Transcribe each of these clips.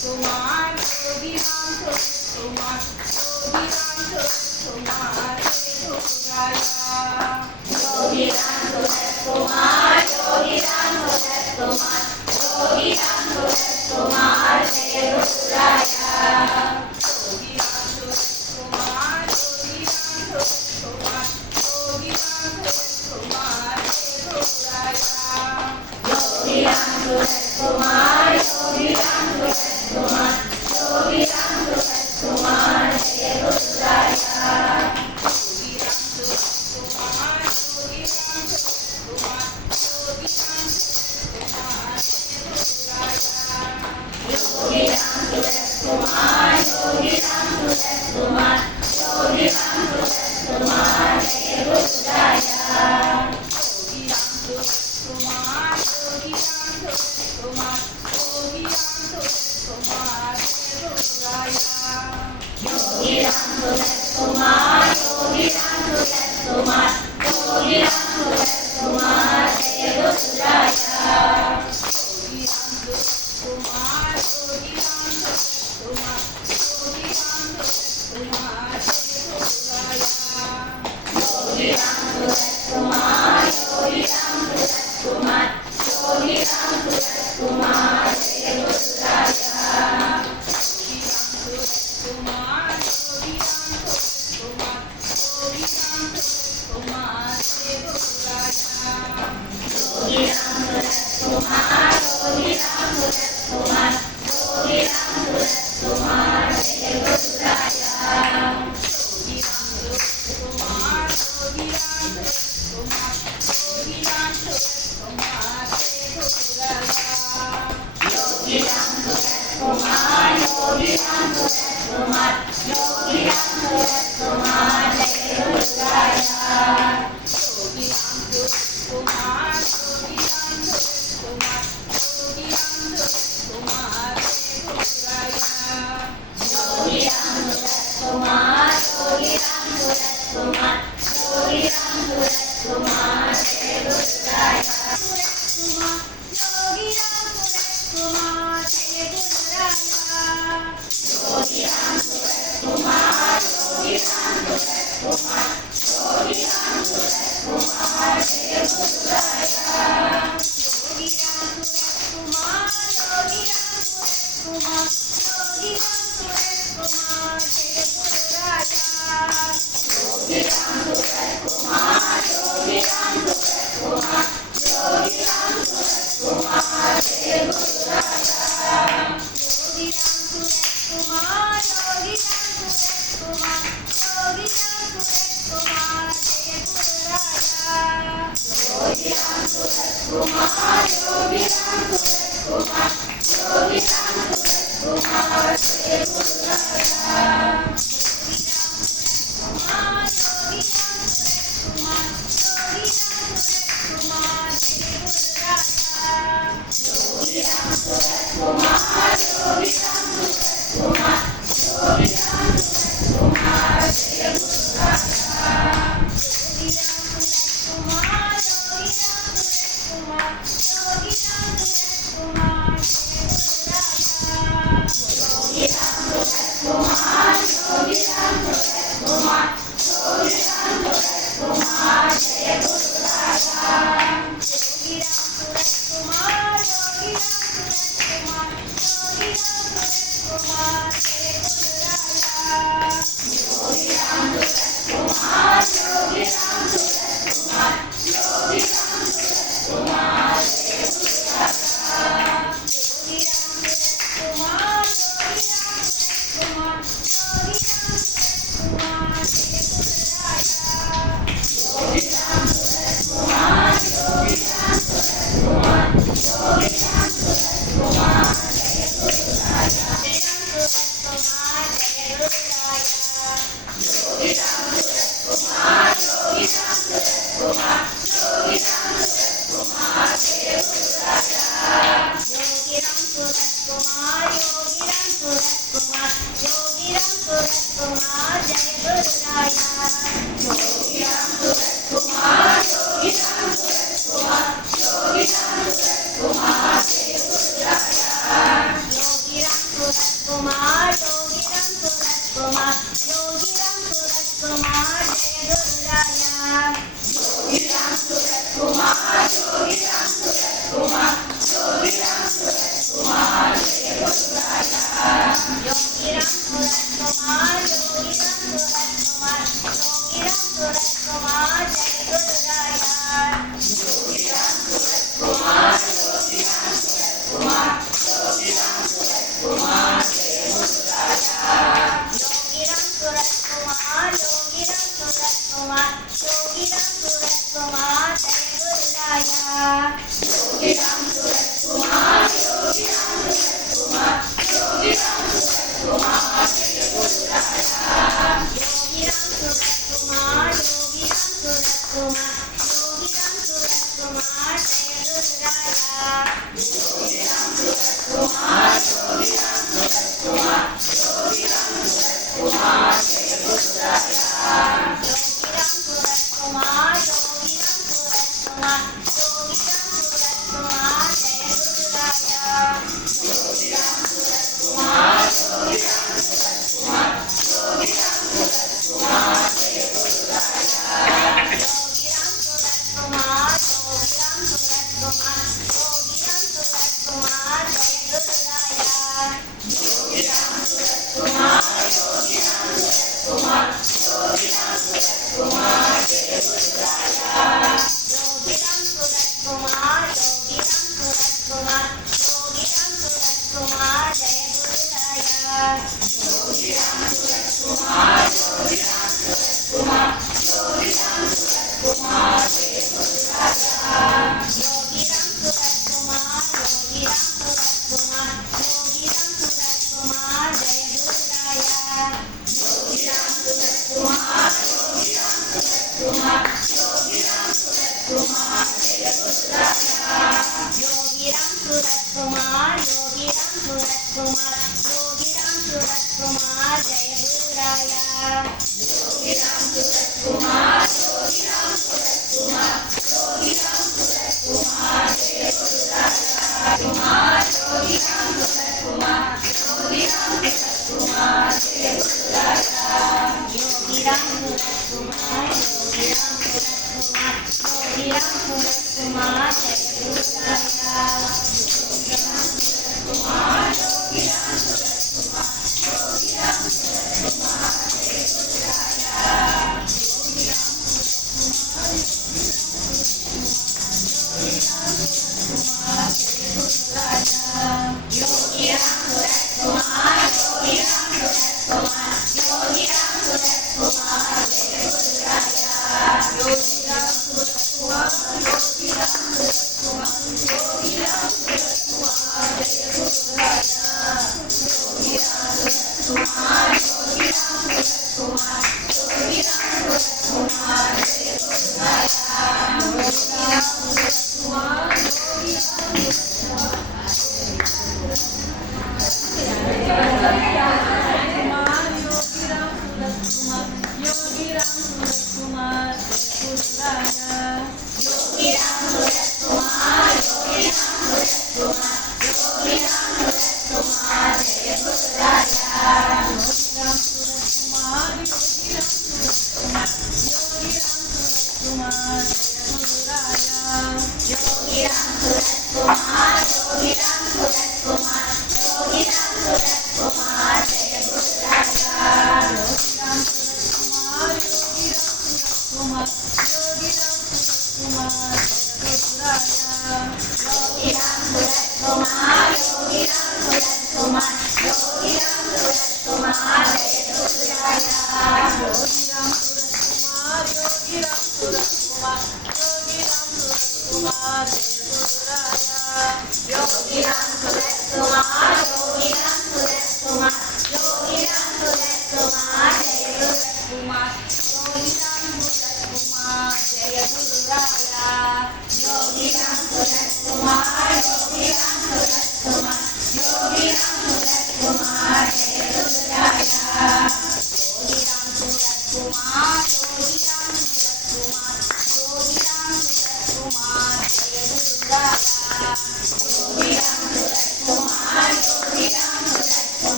Kumar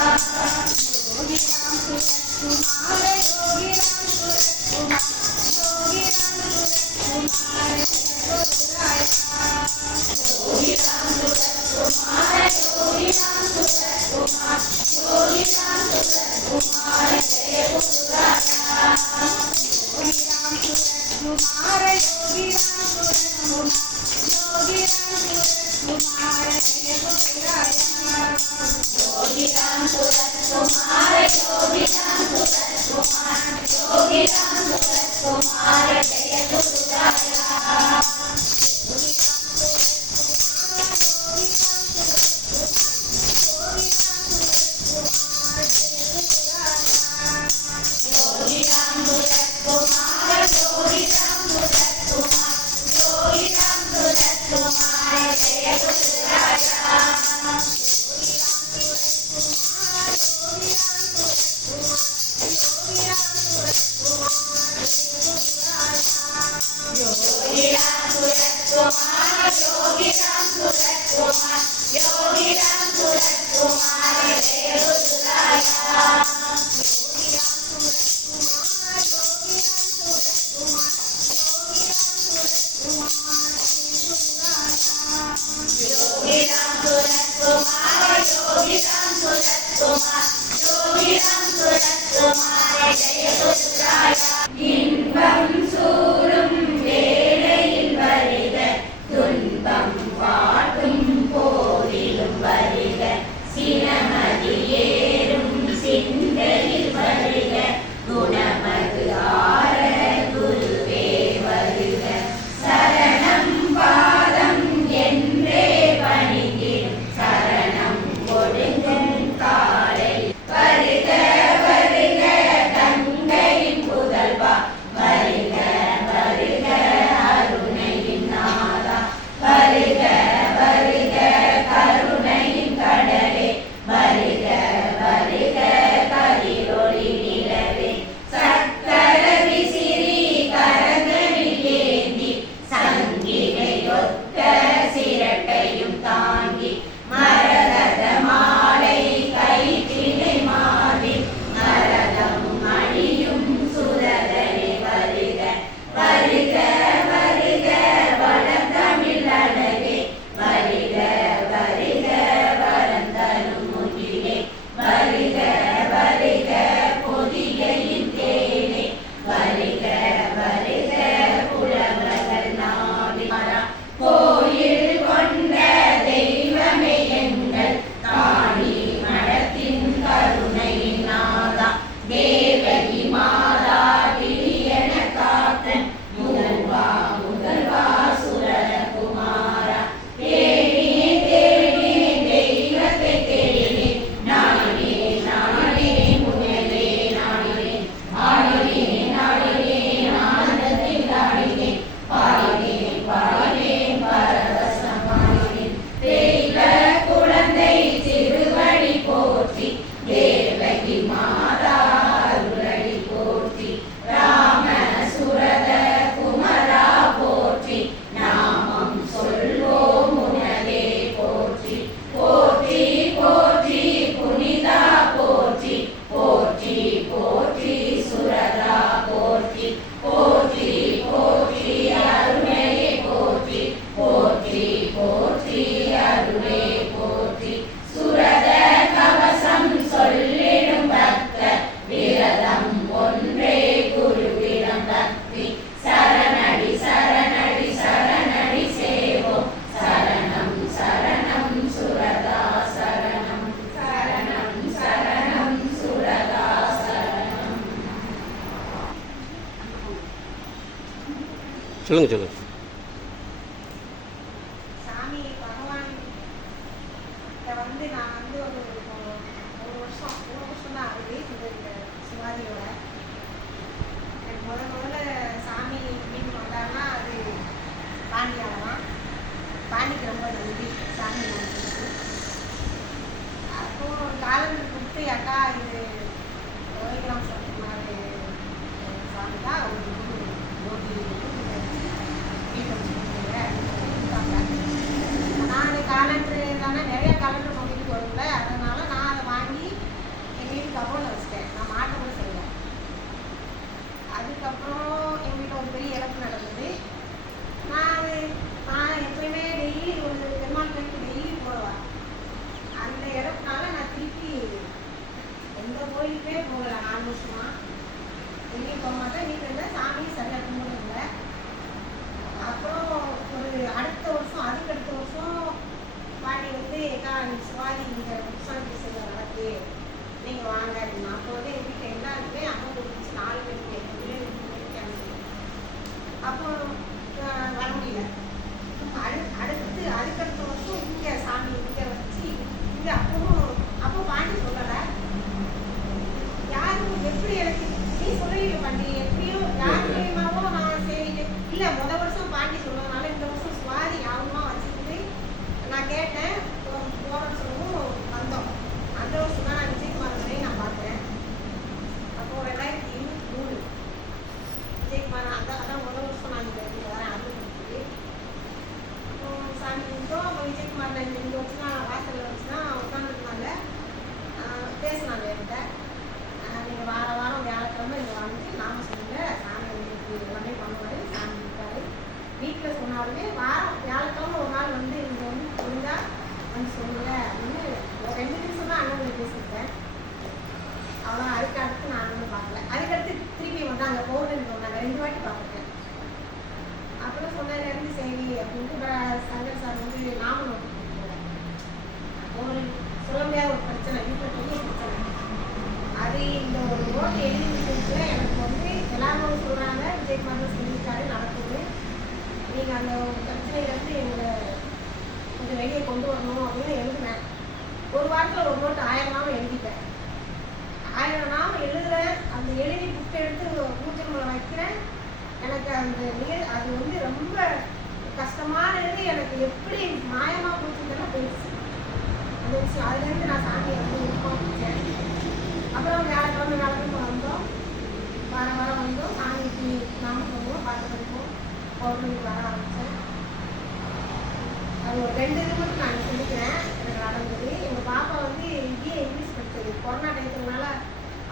Kumara Kumar जय गुरुराया योगी राम सूरत कुमार योगी राम सूरत कुमार योगी राम सूरत कुमार जय गुरुराया योगी राम सूरत कुमार योगी राम सूरत कुमार योगी राम सूरत कुमार जय गुरुराया இன்பம் சூழும் வேளையில் வருக துன்பம் வாட்டும் போதிலும் வருக சினமதி ஏறும் சிந்தையில் வருக குணமது ஆர குருவே வருக சரணம் பாதம் என்றே பணிந்திடும் சரணம் கொடுக்கும் காலை வருக வருக கங்கையின் புதல்வா வருக வருக அருணையின் நாதா வருக வருக கருணையின் கடலே வருக வருக கதிரொளி நிலவே சக்கர விசிறி கரங்களில் ஏந்தி சங்கினை ஒத்த சிரட்டையும் தாங்கி மரகத மாலை கைத்தினை மாறி மரதம் அணியும் சுரதனே வருக வருக வருக வளர்ந்தமிழ் அழகே வருக வருக வரந்தரும் முகிலே வருக வருக பொதிகையின் தேனே வருக வருக புலவர்கள் நாடினாரா கோயில் கொண்ட தெய்வமே எங்கள் தானி மடத்தின் கருணையின் நாதா தேவகி மாதா திரியன காத்தன் மூவா முதல்வா சுரர குமாரா தேடினே தேடினே தெய்வத்தை தேடினே நாடினே நாடினே முன்னே நாடினே ஆடினே நாடினே ஆனந்தத்தில் ஆடினே பாடினே பாடினே பரவசம் பாடினே தெய்வ குழந்தை திருவடி போற்றி தேவகி மாதா அருளடி போற்றி ராம சுரத குமரா போற்றி நாமம் சொல்வோம் உனதே போற்றி போற்றி போற்றி புனிதா போற்றி போற்றி போற்றி சுரதா போற்றி போற்றி போற்றி அருணையே போற்றி போற்றி போற்றி அருளே போற்றி சுரத கவசம் சொல்லிடும் பக்த விரதம் ஒன்றே குருவிடம் பக்தி சரணடி சரணடி சரணடி சேவோம் சரணம் சரணம் சுரதா சரணம் சரணம் சரணம் சுரதா சரணம். சொல்லுங்க சொல்லுங்க. சாமி பகவான் நான் ஒரு வருஷம் தான் ஆகுது இந்த சிவாஜியோட எனக்கு முதல்ல சாமி வீட்டுக்கு வந்தாங்கன்னா அது பாண்டியால தான். பாண்டிக்கு ரொம்ப நன்றி சாமி நன்றி. அப்போ காலங்களுக்கு கூப்பிட்டு அக்கா இது கோயிலாம் சொல்லிட்டு சாமி தான் ஒரு ஓட்டி நான் காலண்டரு தானே நிறைய காலண்டர் கொண்டுட்டு வரும்ல, அதனால நான் அதை வாங்கி எங்கள் வீட்டு கபோர்டில் வச்சுட்டேன். நான் மாட்ட கூட செய்யலை. அதுக்கப்புறம் எங்கள் வீட்டில் ஒரு பெரிய இழப்பு நடந்தது. நான் எப்பயுமே டெய்லி ஒரு பெருமாள் கோயிலுக்கு டெய்லி போடுவேன். அந்த இழப்புனால நான் திருப்பி எந்த கோயிலுக்கே போகல 4 வருஷமா. எங்கேயும் போக மாட்டேன். வீட்டில் இருந்தால் சாமியும் சரியாக கும்பிடுறதில்ல. அப்புறம் ஒரு அடுத்த வருஷம், அதுக்கு அடுத்த வருஷம் பாட்டி வந்து ஏக்கா சுவாதி இங்கே புத்தாண்டு செய்ய நடக்கு, நீங்கள் வாங்க அப்படின்னா. அப்போ வந்து எங்கள் வீட்டில் எல்லாருக்குமே அம்மா கொடுத்துச்சு 4 பேருக்கு எங்கள் பிள்ளைங்களுக்கு கிளம்பி. அப்போ வர முடியல. அதுக்கடுத்த வருஷம் இங்கே சாமி இங்கே வச்சு இங்கே அப்போ பாட்டி சொல்லலை. யாரும் எப்படி எனக்கு நீ சொல்லல பாட்டி, எப்படியும் யார் மூலியமாவோ நான் சரி இல்லை முதல் வருஷம் பாட்டி சொன்னதுனால இந்த வருஷம் சுவாதி யாருமா வச்சுக்கிட்டு நான் கேட்டேன். போகிறேன்னு சொல்லவும் வந்தோம். அந்த வருஷம் தான் நான் விஜயகுமார் நான் பார்த்தேன். அப்போ 2023 விஜயகுமார் அதான் முதல் வருஷம் நான் இங்கே வரேன். அது சாமி கும்பிட்டோம். அப்போ விஜயகுமார் இந்த வருஷம் தான் வாசலில் வச்சு தான் உட்காந்துருந்தாங்க. பேசினாங்க என்கிட்ட, நீங்கள் வாரம் வியாழக்கிழமை இங்கே வந்து நாம சொல்லுங்க, சாமி உங்களுக்கு எல்லாமே பண்ணுவார், சாமி இருக்காரு. வீட்டில் சொன்னாலுமே வாரம் வியாழக்கிழமை ஒரு நாள் வந்து இங்கே வந்து ஒழுங்கா வந்து சொல்லுங்க அப்படின்னு 2 நிமிஷம் தான் அண்ணன் பேசியிருக்கேன். அவ்வளோ அதுக்கு அடுத்து நான் அண்ணன் பார்க்கல. அதுக்கடுத்து திருப்பி வந்தாங்க, பௌர்ணமி வந்தாங்க, 2 வாட்டி பார்த்துட்டேன். அப்புறம் சொன்னதுலேருந்து சரி அப்படின்ட்டு சங்கர் சார் வந்து நாம ஒரு சொல்ல முடியாத ஒரு பிரச்சனை, வீட்டில் பெரிய பிரச்சனை. அது இந்த ஒரு நோட்டு எழுதி கொடுத்துல எனக்கு வந்து எல்லாரும் சொல்கிறாங்க, விஜயகுமார் சொல்லியிருக்காரு நடக்குது, நீங்கள் அந்த பிரச்சனையிலேருந்து எங்களை கொஞ்சம் வெளியே கொண்டு வரணும் அப்படின்னு எழுதினேன். ஒரு வாரத்தில் ஒரு நோட்டு 1000 நாம எழுதிட்டேன். 1000 நாம எழுதுறேன். அந்த எழுதி புக் எடுத்து பூஜை வைக்கிறேன். எனக்கு அந்த அது வந்து ரொம்ப கஷ்டமானது. எனக்கு எப்படி மாயமாக போச்சுன்னா போயிடுச்சு அந்த விஷயம். அதுலேருந்து நான் சாமியை வந்து விருப்பம். அப்புறம் வியாழக்கிழமை வந்தோம், வாரம் வந்தோம், சாமிக்கு நாம பண்ணுவோம், பாட்டு படிப்போம், பௌர்ணமிக்கு வர ஆரம்பித்தேன். அது ஒரு 2 இது மட்டும் நான் சொல்லிக்கிறேன் எனக்கு நடந்தது. எங்கள் பாப்பா வந்து இங்கேயே இங்கிலீஷ் படித்தது. கொரோனா டைத்துனால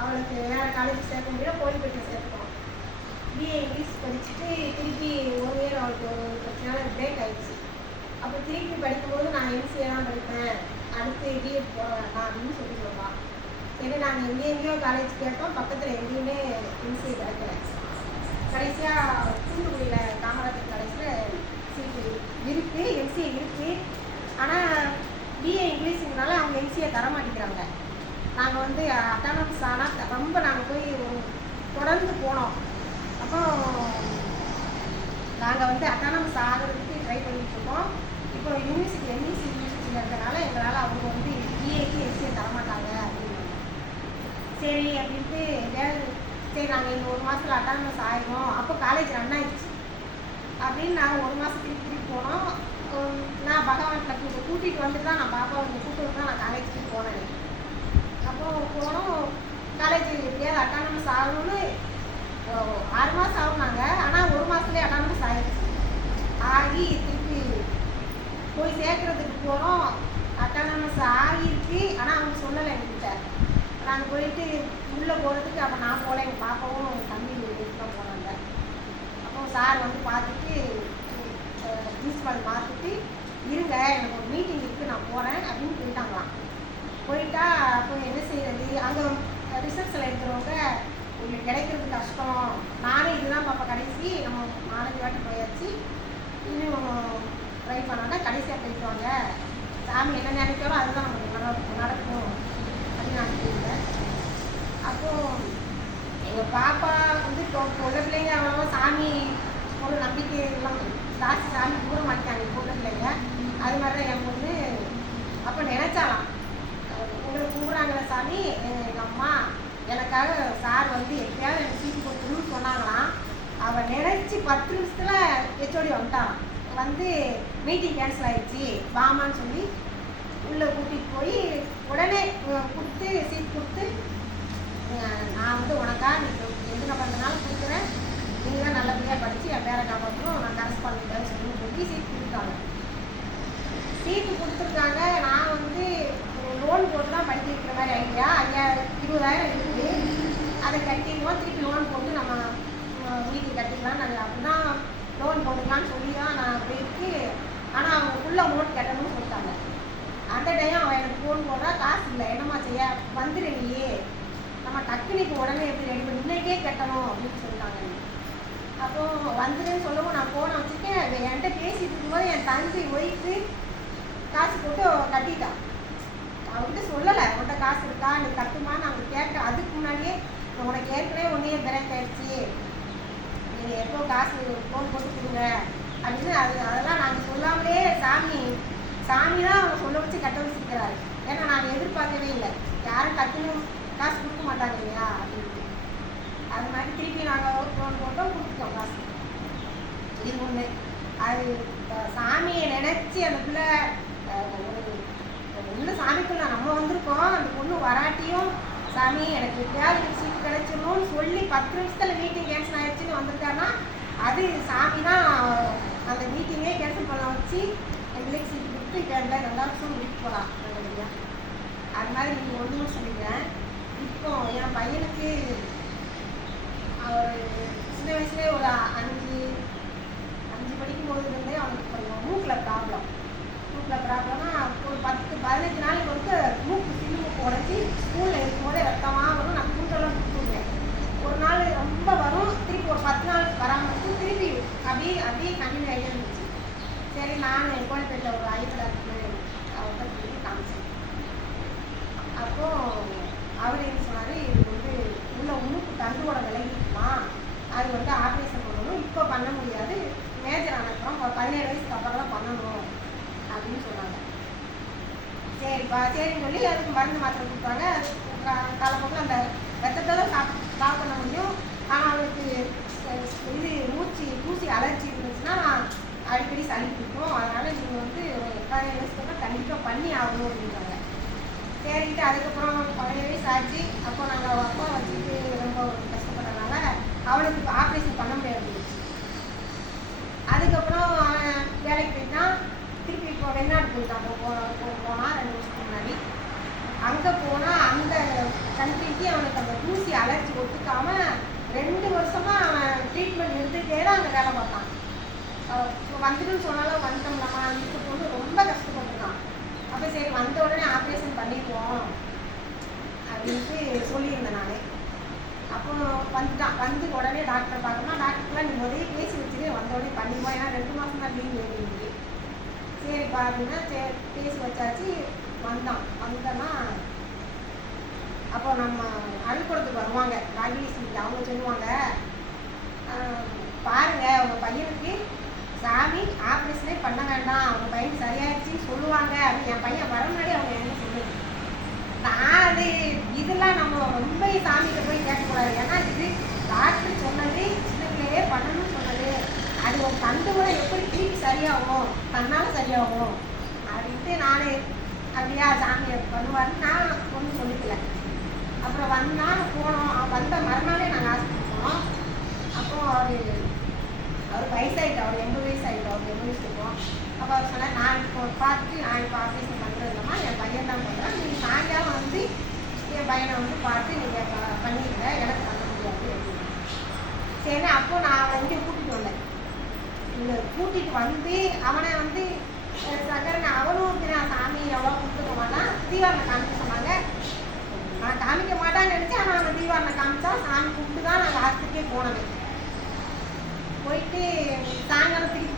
அவளுக்கு வேறு காலேஜ் சேர்க்க முடியல, கோயில்பேட்டை சேர்த்துட்டோம். பிஏ இங்கிலீஷ் படிச்சுட்டு திருப்பி 1 இயர் அவளுக்கு ஒரு பிரச்சனை பிரேக் ஆகிடுச்சு. அப்போ திருப்பி படிக்கும்போது நான் எம்சிஏ தான் படிப்பேன், அடுத்து பிஎட் போட வேண்டாம் அப்படின்னு சொல்லி சொல்லுவாள். ஏன்னா நாங்கள் எங்கேயோ காலேஜ் கேட்டோம், பக்கத்தில் எங்கேயுமே எம்சிஏ கிடைக்கல. கடைசியாக தூத்துக்குடியில் காமராஜர் காலேஜில் சீட்டு இருக்குது, எம்சிஏ இருக்குது. ஆனால் பிஏ இங்கிலீஷுங்கனால அவங்க எம்சிஏ தர மாட்டேங்கிறாங்க. நாங்கள் வந்து அட்டானமஸ் ஆனால் ரொம்ப நாங்கள் போய் தொடர்ந்து போனோம். அப்போ நாங்கள் வந்து அட்டானமஸ் ஆகிறதுக்கு ட்ரை பண்ணிகிட்ருக்கோம். இப்போ யூனிவர்சிட்டி எம்இசி யூனிவர்சிட்டியில் இருக்கிறனால எங்களால் அவங்க வந்து பிஏக்கு எம்சிஏ தரமாட்டாங்க அப்படின்னு. சரி அப்படின்ட்டு சரி நாங்கள் இந்த 1 மாதத்தில் அட்டானமஸ் ஆகிடும், அப்போ காலேஜ் ரன் ஆகிடுச்சு அப்படின்னு நாங்கள் 1 மாதத்துக்கு திருப்பி போனோம். நான் பகவான்கிட்ட கூட்டிகிட்டு வந்துட்டு தான் நான் பாப்பா வந்து கூப்பிட்டு தான் நான் காலேஜுக்கு போனேன். அப்போது போனோம். காலேஜ் எப்படியாவது அட்டானமஸ் ஆகணும்னு 6 மாதம் ஆகுனாங்க. ஆனால் 1 மாதத்துலேயே அட்டானமஸ் ஆகிடுச்சு. ஆகி திருப்பி போய் சேர்க்குறதுக்கு போகிறோம். அட்டானமஸ் ஆகிருக்கு, ஆனால் அவங்க சொல்லலை என்கிட்ட. நாங்கள் போயிட்டு உள்ளே போகிறதுக்கு அப்போ நான் போகல, எங்கள் பாப்பாவும் தம்பி தான் போனாங்க. அப்போ சார் வந்து பார்த்துட்டு பிரின்சிபால் பார்த்துட்டு இருங்க எனக்கு ஒரு மீட்டிங் இருக்குது நான் போகிறேன் அப்படின்னு போயிட்டாங்களாம். போயிட்டா அப்போ என்ன செய்கிறது, அங்கே ரிசர்ச்சில் இருக்கிறவங்க உங்களுக்கு கிடைக்கிறது கஷ்டம், நானே இதுதான் பாப்பா கடைசி, நம்ம 4 வாட்டி போயாச்சு, இன்னும் ட்ரை பண்ணாங்க, கடைசியாக போயிட்டு வாங்க, சாமி என்ன நினைக்கிறோம் அதுதான் நமக்கு நடக்கும் அப்படின்னு நான் சொல்லியிருந்தேன். அப்போது எங்கள் பாப்பா வந்து பொண்ணு பிள்ளைங்க அவ்வளோவா சாமி ஒரு நம்பிக்கை எல்லாம் ஜாஸ்தி சாமி கூட மாட்டாங்க பொண்ணு பிள்ளைங்க. அது மாதிரி தான் என் பொண்ணு அப்போ நினைச்சாலாம், உங்களுக்கு கூப்பிட்றாங்களே சாமி, எங்கள் அம்மா எனக்காக சார் வந்து எப்படியாவது எனக்கு சீட்டு கொடுக்கணும்னு சொன்னாங்களாம். அவள் நினைச்சி 10 நிமிஷத்தில் ஹெச்ஓடி வந்துட்டான். வந்து மீட்டிங் கேன்சல் ஆகிடுச்சு வாமான்னு சொல்லி உள்ளே கூட்டிகிட்டு போய் உடனே கொடுத்து சீட் கொடுத்து, நான் வந்து உனக்கா நீ எதுனா பண்ணுறதுனால கொடுக்குறேன், நீங்கள் தான் நல்லபடியாக படித்து என் பேரை காப்பாற்றணும், நான் கரஸ்பாண்ட் சொல்லி சீட் கொடுத்தாங்க. சீட்டு கொடுத்துருக்காங்க. நான் வந்து லோன் போட்டு தான் படிக்க வைக்கிற மாதிரி ஐடியா. 20,000 இருக்குது, அதை கட்டிடுவோம், திருப்பி லோன் போட்டு நம்ம வீட்டுக்கு கட்டிக்கலாம், நாங்கள் அப்படி தான் லோன் போட்டுக்கலான்னு சொல்லி தான் நான் போயிருக்கு. ஆனால் அவங்க ஃபுல் அமௌண்ட் கட்டணும்னு சொல்லிட்டாங்க. அந்த டைம் அவன் எனக்கு ஃபோன் போடுறா, காசு இல்லை, என்னம்மா செய்ய வந்துடுறியே உடனே எப்படி ரெடி பண்ணி இன்னைக்கே கட்டணும் அப்படின்னு சொல்லிட்டாங்க. அப்போ வந்துடுன்னு சொல்லவும் நான் போன வச்சுருக்கேன். என்கிட்ட பேசிட்டு இருக்கும்போது என் தம்பி ஒய்ஃபு காசு போட்டு கட்டிட்டான். அவன்கிட்ட சொல்லலை உன்கிட்ட காசு இருக்கா நீ கட்டுமான்னு நாங்கள் கேட்டேன். அதுக்கு முன்னாடியே உனக்கு ஏற்கனவே ஒன்றே பிரேக் ஆயிடுச்சு, நீங்கள் எப்போ காசு ஃபோன் போட்டு கொடுங்க அப்படின்னு அதெல்லாம் நாங்கள் சொல்லாமலே சாமி தான் அவங்க சொல்ல வச்சு கட்ட வச்சுருக்கிறாரு. ஏன்னா நாங்கள் எதிர்பார்க்கவே இல்லை, யாரும் கட்டணும் காசு கொடுக்க மாட்டாங்க இல்லையா அப்படின்னு. அது மாதிரி திருப்பி நாங்கள் ஃபோன் போட்டோம், கொடுத்துட்டோம் காசு. இது ஒன்று. அது சாமியை நினச்சி அந்த பிள்ளை ஒன்று சாமிக்குள்ள நம்ம வந்திருக்கோம், அந்த பொண்ணு வராட்டியும் சாமி எனக்கு எப்படியாவது சீட் கிடைச்சிடணும்னு சொல்லி 10 நிமிஷத்தில் மீட்டிங் கேன்சல் ஆயிடுச்சுன்னு வந்திருக்காருன்னா அது சாமி தான் அந்த மீட்டிங்கே கேன்சல் பண்ண வச்சு எங்களுக்கு சீட்டு கொடுத்து இப்போ எல்லாம் 2 வருஷம் முடிக்க போகலாம் நல்லபடியாக. அது மாதிரி நீங்கள் ஒன்றும் சொல்லிக்கிறேன். இப்போ என் பையனுக்கு அவர் சின்ன வயசுலேயே ஒரு 5 படிக்கும் போதுலேருந்தே அவனுக்கு கொஞ்சம் மூக்கில் ப்ராப்ளம்னா ஒரு 10-15 நாளைக்கு வந்து மூக்கு சின்ன மூக்கு உடஞ்சி ஸ்கூலில் இருக்கும்போதே ரத்தமாக வரும். நான் கூட்டெல்லாம் கொடுத்துருவேன். ஒரு நாள் ரொம்ப வரும், திருப்பி ஒரு 10 நாளுக்கு வராமல் இருக்கும், திருப்பி அப்படியே கண்டினியூ ஆகிட்டே இருந்துச்சு. சரி நான் கோயில்பேட்டில் ஒரு ஐயப்படாக்கு அவர்கிட்ட திருப்பி காமிச்சேன். அப்போது அவர் என்ன சொன்னார், இது வந்து உள்ள மூக்கு தண்டுவோட விலகிக்குமா, அது வந்து ஆப்ரேஷன் பண்ணணும், இப்போ பண்ண முடியாது, மேஜர் ஆனப்புறம் 17 வயசுக்கு அப்புறம் தான் பண்ணணும் அப்படின்னு சொன்னாங்க. சரிப்பா சரின்னு சொல்லி அதுக்கு மருந்து மாத்திரை கொடுத்தாங்க. அது காலப்போக்கில் அந்த ரத்தத்தை தான் சாப்பிட முடியும். ஆனால் அவனுக்கு இது ஊசி அலர்ஜி இருந்துச்சுன்னா அடிக்கடி சளி பிடிக்கும், அதனால் நீங்கள் வந்து 17 வயசுக்கு கண்டிப்பாக பண்ணி ஆகணும் அப்படின்றாங்க. சரின்ட்டு அதுக்கப்புறம் 17 வயசு ஆச்சு. அப்போ நாங்கள் அப்பா வச்சுட்டு ரொம்ப கஷ்டப்பட்டனால அவனுக்கு ஆப்ரேஷன் பண்ண முடியாது. அதுக்கப்புறம் வேலைக்கு போயிட்டான். திருப்பி இப்போ வெளிநாடு போயிட்டான். போனால் 2 வருஷத்துக்கு முன்னாடி அங்கே போனால் அந்த கண்ட்ரிக்கு அவனுக்கு அந்த ஊசி அலர்ஜி ஒத்துக்காமல் 2 வருஷமாக அவன் ட்ரீட்மெண்ட் எடுத்துகிட்டே தான் அங்கே வேலை பார்த்தான். வந்துட்டுன்னு சொன்னாலும் வந்துட்டோம்லாமா வீட்டு பொண்ணு ரொம்ப கஷ்டப்பட்டுருக்கான். அப்போ சரி வந்த உடனே ஆப்ரேஷன் பண்ணிடுவோம் அப்படின்ட்டு சொல்லியிருந்தேன் நான். அப்போ வந்து உடனே டாக்டரை பார்க்கணும். டாக்டர்லாம் நீ முதலே பேசி வச்சுட்டு வந்த உடனே பண்ணிடுவோம், ஏன்னா 2 மாதம் தான் லீவ் வேணுங்க. சரிப்பா அப்படின்னா சரி பேசி வச்சாச்சு. வந்தோன்னா அப்போ நம்ம அழுப்புறத்துக்கு வருவாங்க ராஜேஸ்வரி, அவங்க சொல்லுவாங்க, பாருங்க உங்கள் பையனுக்கு சாமி ஆப்ரேஷனே பண்ண வேண்டாம், அவங்க பையனுக்கு சரியாயிடுச்சு சொல்லுவாங்க அப்படின்னு. என் பையன் வர முன்னாடி அவங்க என்ன சொல்லுவாங்க. நான் அது இதெல்லாம் நம்ம ரொம்ப சாமிகிட்ட போய் கேட்கக்கூடாது. ஏன்னா இது டாக்டர் சொன்னது, சின்ன பிள்ளையே பண்ணணும்னு சொன்னது, அது ஒரு கண்டு கூட எப்படி திருப்பி சரியாகும், தன்னால் சரியாகும் அப்படின்ட்டு நான் அப்படியா சாமியை பண்ணுவாருன்னு நான் ஒன்றும் சொல்லிக்கல. அப்புறம் போனோம். வந்த மறுநாளே நாங்கள் ஹாஸ்பிட்டல் போனோம். அப்போ அவர் வயசாகிட்டு, அவர் 80 வயசு ஆகிட்டு, அவர் 80 வயசு இருக்கும். அப்போ அவர் சொன்னார், நான் இப்போ பார்த்துட்டு நான் இப்போ ஆப்ரேஷன் பண்ணுறது இல்லைம்மா, என் பையன் தான் பண்ணுறேன், நீங்கள் சாயங்காலம் வந்து என் பையனை வந்து பார்த்து நீங்கள் பண்ணிடுங்க, எனக்கு பண்ண முடியாது அப்படின்னு. சரி அப்போது நான் அவனை இங்கே கூட்டிகிட்டு வந்தேன். இங்கே கூட்டிகிட்டு வந்து அவனை வந்து சக்கரனை அவனும் நான் சாமி எவ்வளோ கொடுத்துக்க மாட்டான், தீவாரணை காமிக்க சொன்னாங்க. நான் காமிக்க மாட்டான்னு நினச்சேன். ஆனால் அவன் தீவாரணை காமிச்சா சாமி கூப்பிட்டு தான் நாங்கள் ஆஸ்பத்திரிக்கே போனது. போயிட்டு சாயங்காலம் திருப்பி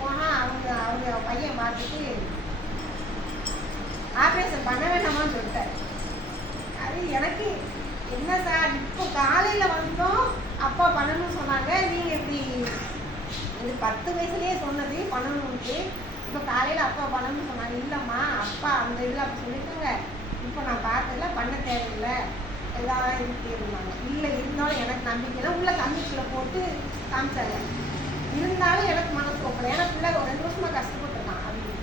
போனால் அவங்க பையன் பார்த்துட்டு ஆப்ரேஷன் பண்ண வேண்டாமான்னு சொல்லிட்டார். அது எனக்கு என்ன சார், இப்போ காலையில் வந்தோம் அப்பா பண்ணணும்னு சொன்னாங்க, நீங்கள் இப்படி இது 10 வயசுலேயே சொன்னது பண்ணணும்ட்டு, இப்போ காலையில் அப்பா பண்ணணும்னு சொன்னாங்க. இல்லைம்மா அப்பா அந்த இதில் அப்படி சொல்லிட்டாங்க, இப்போ நான் பார்த்ததில்ல பண்ண தேவையில்லை எல்லாம் இருக்கு இருந்தாங்க. இல்லை இருந்தாலும் எனக்கு நம்பிக்கையில் உள்ள கம்மிக்குள்ளே போட்டு காமிச்சாங்க. இருந்தாலும் எனக்கு மனசு ஒப்பலை, ஏன்னா பிள்ளை ஒரு 2 வருஷமாக கஷ்டப்பட்டுருக்கான் அப்படின்னு.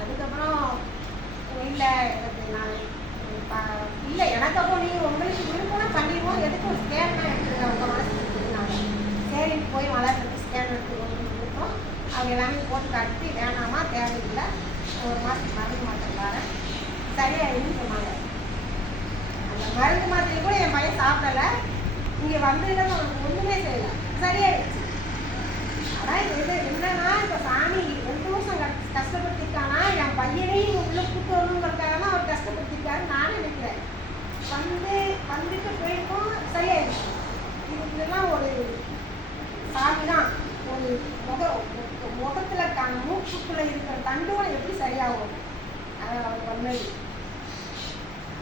அதுக்கப்புறம் இல்லை எனக்கு நான் இல்லை எனக்கு அப்போ நீங்கள் உங்களுக்கு விருப்பம்னா பண்ணிடுவோம், எதுக்கு ஒரு ஸ்கேன்னா எடுத்துருங்க உங்கள் மனசு கொடுத்துருந்தாங்க. சரின்னு போய் வளர்த்துக்கு ஸ்கேன் எடுத்துக்கணும்னு கொடுத்தோம். அவங்க எல்லாமே போட்டு காட்டி வேணாமா தேவையில்லை, 1 மாதத்துக்கு மருந்து மாத்திரை வரேன் சரியாயிடுன்னு சொன்னாங்க. அந்த மருந்து மாத்திரை கூட என் பையன் சாப்பிடலை. இங்கே வந்ததுல அவனுக்கு ஒன்றுமே செய்யலை, சரியாயிடுச்சு. ஆனால் இது என்னன்னா இப்போ சாமி 2 வருஷம் கஷ்டப்பட்டுருக்கானா, என் பையனையும் உள்ள கூட்டு அதை அவர் பண்ணது.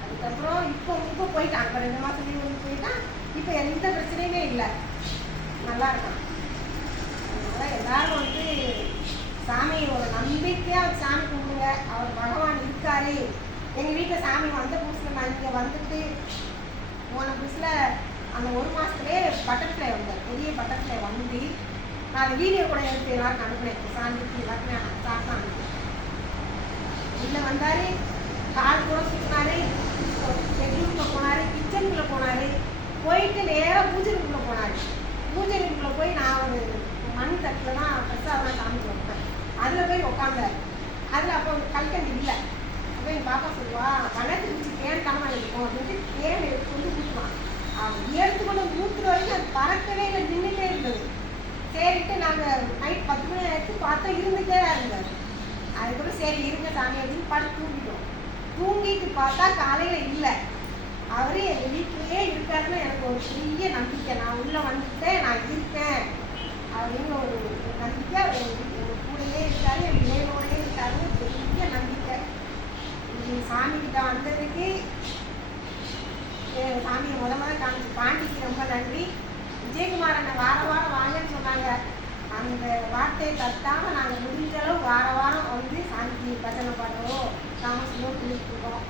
அதுக்கப்புறம் இப்போ போயிட்டான். இப்போ 2 மாதம் லீவ் வந்து போயிட்டான். இப்போ எந்த பிரச்சனையுமே இல்லை, நல்லா இருக்கான். அதனால் எல்லாரும் வந்து சாமி ஒரு நம்பிக்கையாக சாமி கும்பிடுங்க. அவர் பகவான் இருக்காரு. எங்கள் வீட்டில் சாமி வந்த புதுசில் நான் இங்கே வந்துட்டு போன புதுசில் அந்த 1 மாதத்துலேயே பட்டர்ஃப்ளை வந்தேன். பெரிய பட்டர்ஃப்ளை வந்து நான் அந்த வீடியோ கூட எடுத்து எல்லாருக்கும் அனுப்புனேன். சாமிக்கு எல்லாருக்குமே சாப்பிட்டா அனுப்புனேன். உள்ளே வந்தார், கால் கூட சுற்றினார், பெட்ரூம்குள்ளே போனார், கிச்சனுக்குள்ளே போனார், போயிட்டு நேராக பூஜை ரூம்குள்ளே போனார். பூஜை ரூம்குள்ளே போய் நான் ஒரு மண் தட்டில் தான் பிரசாதம் சாமிக்கு வைப்பேன். அதில் போய் உட்காந்தார். அதில் அப்போ கல்கண்டு இல்லை. அப்போ எங்கள் பாப்பா சொல்லுவா, வளர்த்து குச்சி தேன் தானமாக இருக்கும் அப்படின்ட்டு தேன் எடுத்து வந்து ஊற்றுவான். அவன் எடுத்துக்கொண்டு ஊற்றுற வரைக்கும் அது பறக்கவே இல்லை, நின்றுட்டே இருந்தது. சரிட்டு நாங்கள் நைட் 10 மணி ஆகிடுச்சு, பார்த்தா இருந்துகிட்டே தான் இருந்தார். அதுக்கப்புறம் சரி இருங்க சாமி அப்படின்னு படுத்து தூங்கிட்டோம். தூங்கிட்டு பார்த்தா காலையில் இல்லை. அவரே எங்கள் வீட்டிலேயே இருக்காருன்னு எனக்கு ஒரு பெரிய நம்பிக்கை. நான் உள்ளே வந்துட்டேன், நான் இருக்கேன் அப்படின்னு ஒரு நம்பிக்கை. எங்கள் கூடயே இருக்காரு, என் பிள்ளைகளோடயே இருக்காருன்னு பெரிய நம்பிக்கை. சாமிக்கிட்ட வந்ததுக்கு சாமியை முதல்ல காமிச்சு பாண்டிக்கு ரொம்ப நன்றி. விஜயகுமார் அண்ணன் வார வாரம் வாங்கன்னு சொன்னாங்க. அந்த வார்த்தையை தட்டாமல் நாங்கள் முடிஞ்ச அளவு வார வாரம் வந்து சாமிக்கு பஜனை பாடுறோம், தாமசமோ குளிச்சுருக்கோம்.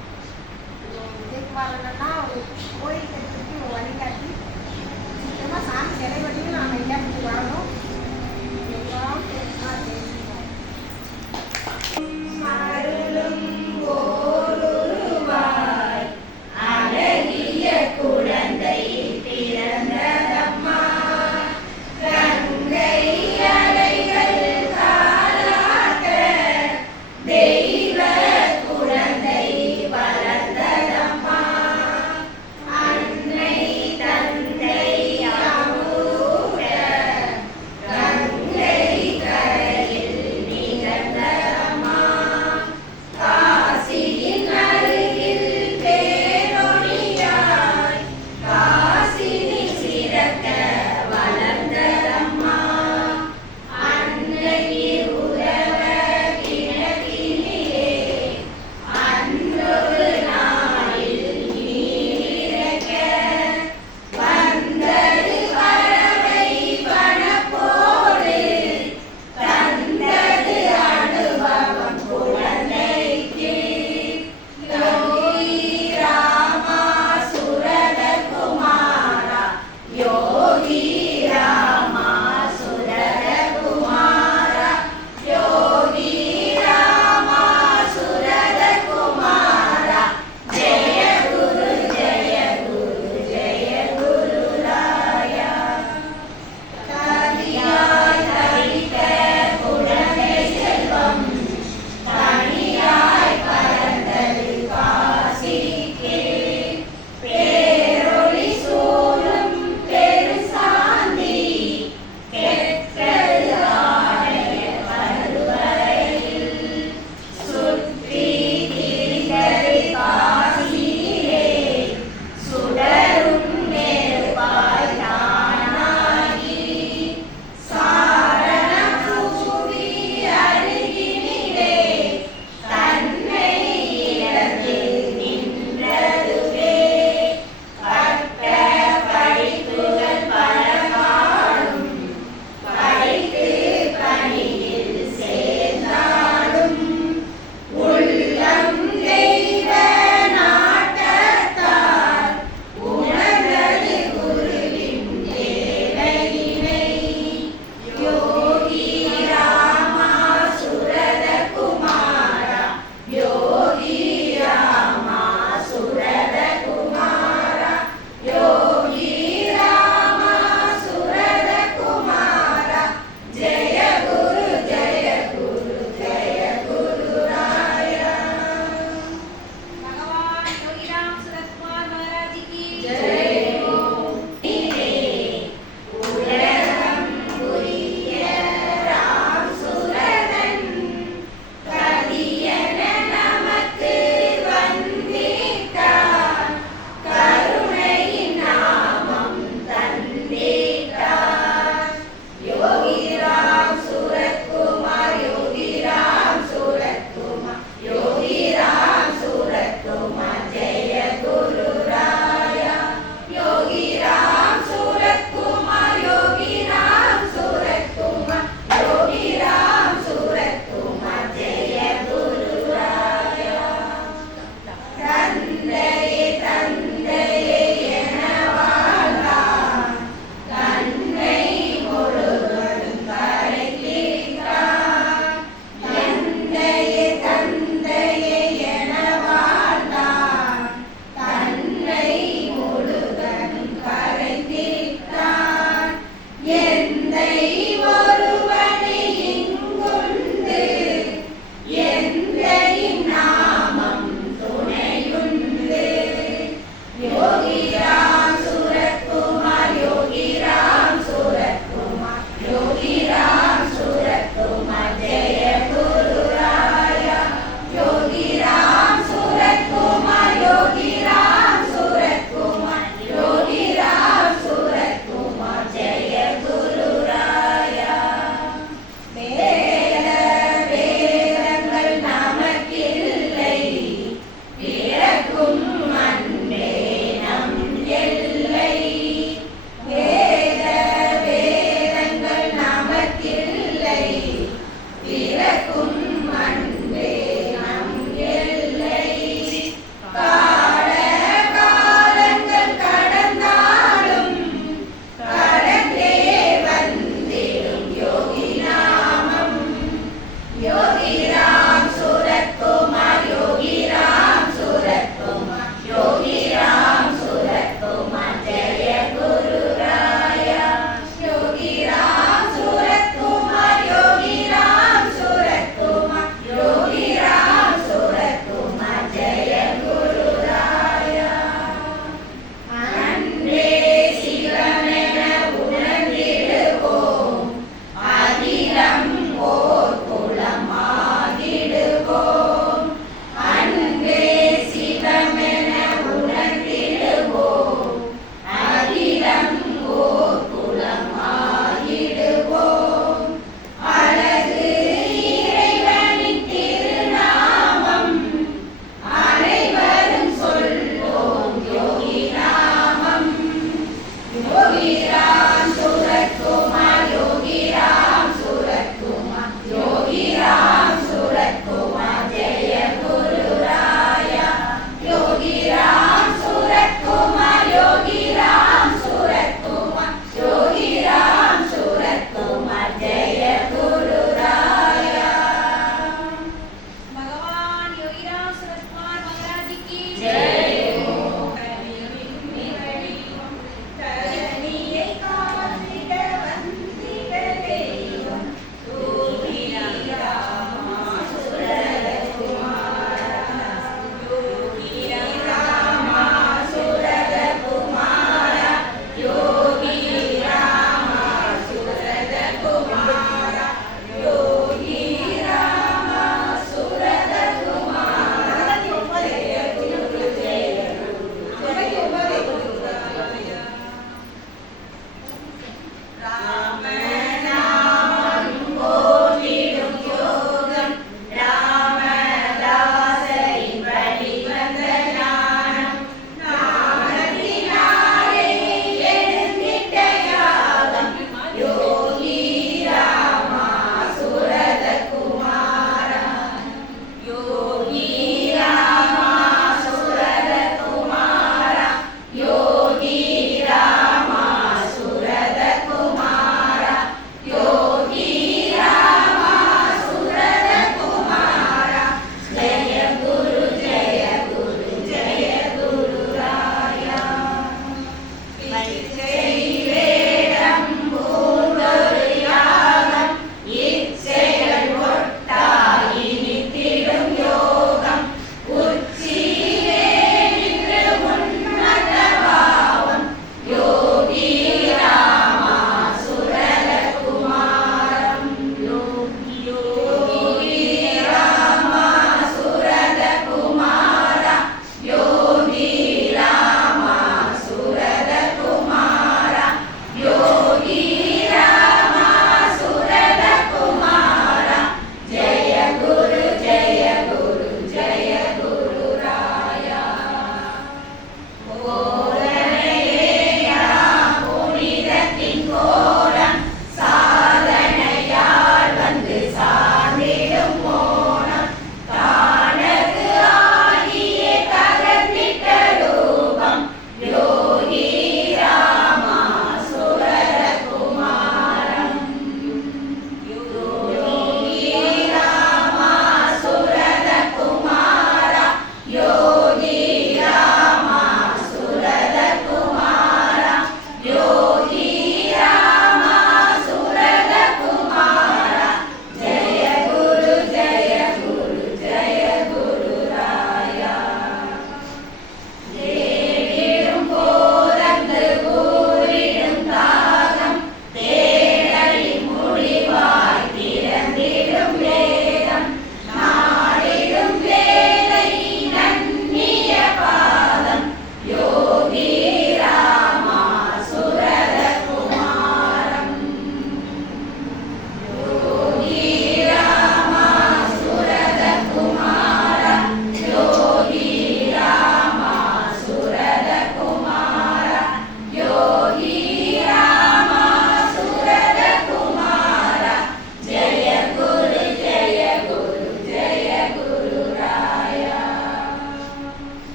விஜயகுமார் அண்ணன்னா ஒரு கோயில் கட்டுறதுக்கு ஒரு வழிகாட்டி. சீக்கிரமாக சாமி சிலை வழியும் நாங்கள் இல்லாமல் வரணும். எல்லாம் அருளும் ஓருருவாய் அழகிய குழந்தை பிறந்ததம்மா. கங்கை அலைகள் தாளாட்ட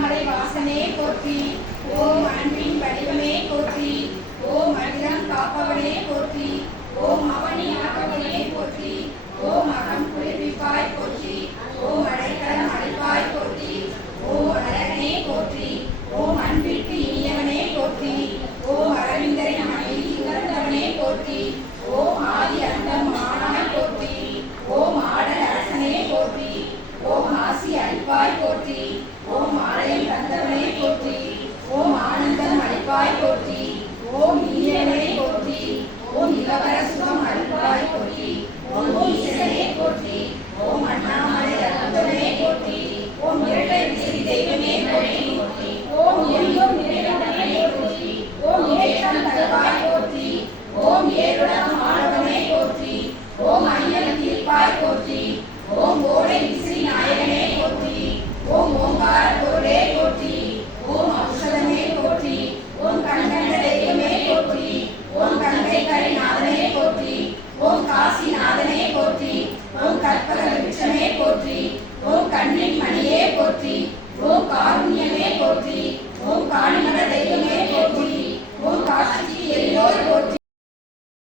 அண்ணாமலை வாசனே போற்றி. ஓம் அன்பின் வடிவமே போற்றி. ஓம் அகிலம் காப்பவனே போற்றி. ஓம் அவனி ஆட்டவனே போற்றி. ஓம்